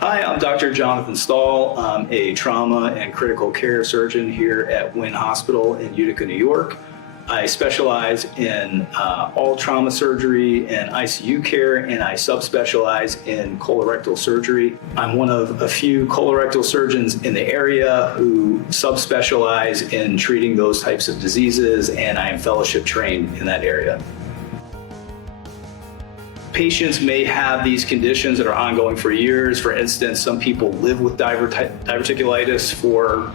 Hi, I'm Dr. Jonathan Stahl. I'm a trauma and critical care surgeon here at Wynn Hospital in Utica, New York. I specialize in all trauma surgery and ICU care, and I subspecialize in colorectal surgery. I'm one of a few colorectal surgeons in the area who subspecialize in treating those types of diseases, and I am fellowship trained in that area. Patients may have these conditions that are ongoing for years. For instance, some people live with diverticulitis for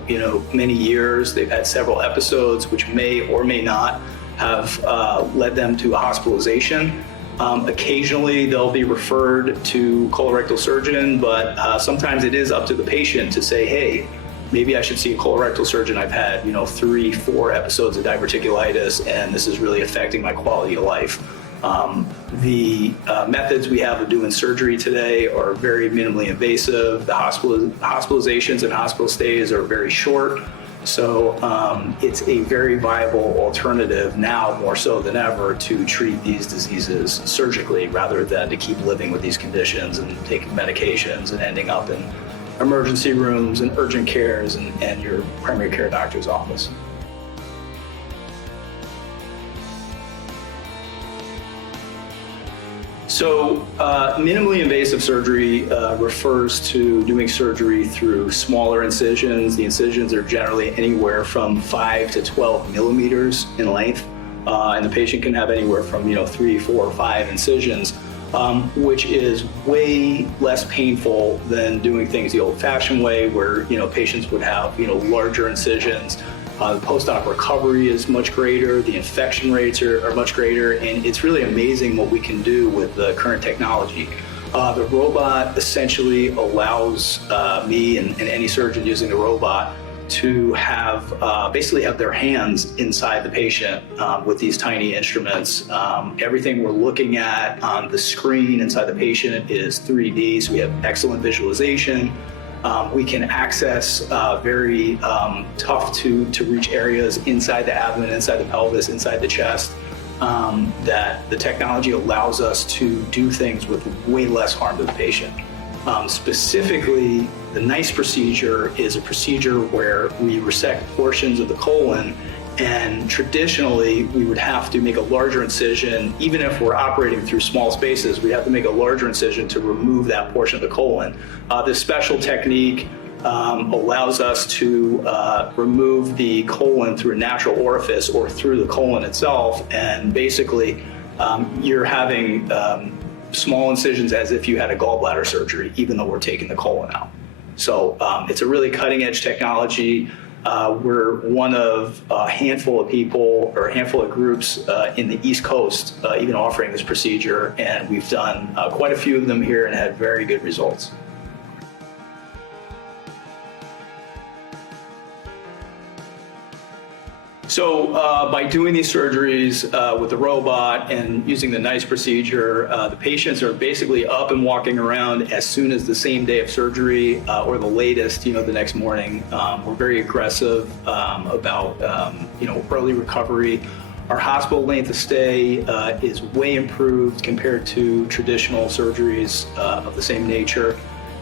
many years. They've had several episodes which may or may not have led them to a hospitalization. Occasionally they'll be referred to colorectal surgeon, but sometimes it is up to the patient to say, hey, maybe I should see a colorectal surgeon. I've had 3-4 episodes of diverticulitis and this is really affecting my quality of life. The methods we have of doing surgery today are very minimally invasive. The hospitalizations and hospital stays are very short. So it's a very viable alternative now more so than ever to treat these diseases surgically rather than to keep living with these conditions and taking medications and ending up in emergency rooms and urgent cares and your primary care doctor's office. So minimally invasive surgery refers to doing surgery through smaller incisions. The incisions are generally anywhere from 5 to 12 millimeters in length, and the patient can have anywhere from 3, 4, or 5 incisions, which is way less painful than doing things the old-fashioned way, where patients would have larger incisions. The post-op recovery is much greater, the infection rates are much greater, and it's really amazing what we can do with the current technology. The robot essentially allows me and any surgeon using the robot to basically have their hands inside the patient with these tiny instruments. Everything we're looking at on the screen inside the patient is 3D, so we have excellent visualization. We can access very tough to reach areas inside the abdomen, inside the pelvis, inside the chest, that the technology allows us to do things with way less harm to the patient. Specifically, the NICE procedure is a procedure where we resect portions of the colon, and traditionally we would have to make a larger incision. Even if we're operating through small spaces, we have to make a larger incision to remove that portion of the colon. This special technique allows us to remove the colon through a natural orifice or through the colon itself, and basically you're having small incisions as if you had a gallbladder surgery, even though we're taking the colon out. So it's a really cutting edge technology. We're one of a handful of people or a handful of groups in the East Coast even offering this procedure, and we've done quite a few of them here and had very good results. So by doing these surgeries with the robot and using the NICE procedure, the patients are basically up and walking around as soon as the same day of surgery or the latest, the next morning. We're very aggressive about, early recovery. Our hospital length of stay is way improved compared to traditional surgeries of the same nature.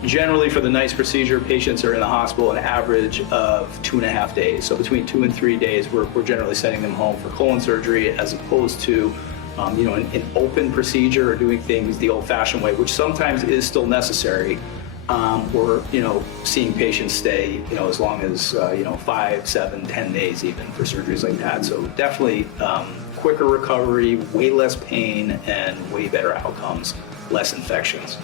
Generally, for the NICE procedure, patients are in the hospital an average of 2.5 days. So between 2 and 3 days, we're generally sending them home for colon surgery, as opposed to an open procedure or doing things the old-fashioned way, which sometimes is still necessary. We're seeing patients stay as long as 5, 7, 10 days even for surgeries like that. So definitely quicker recovery, way less pain, and way better outcomes, less infections.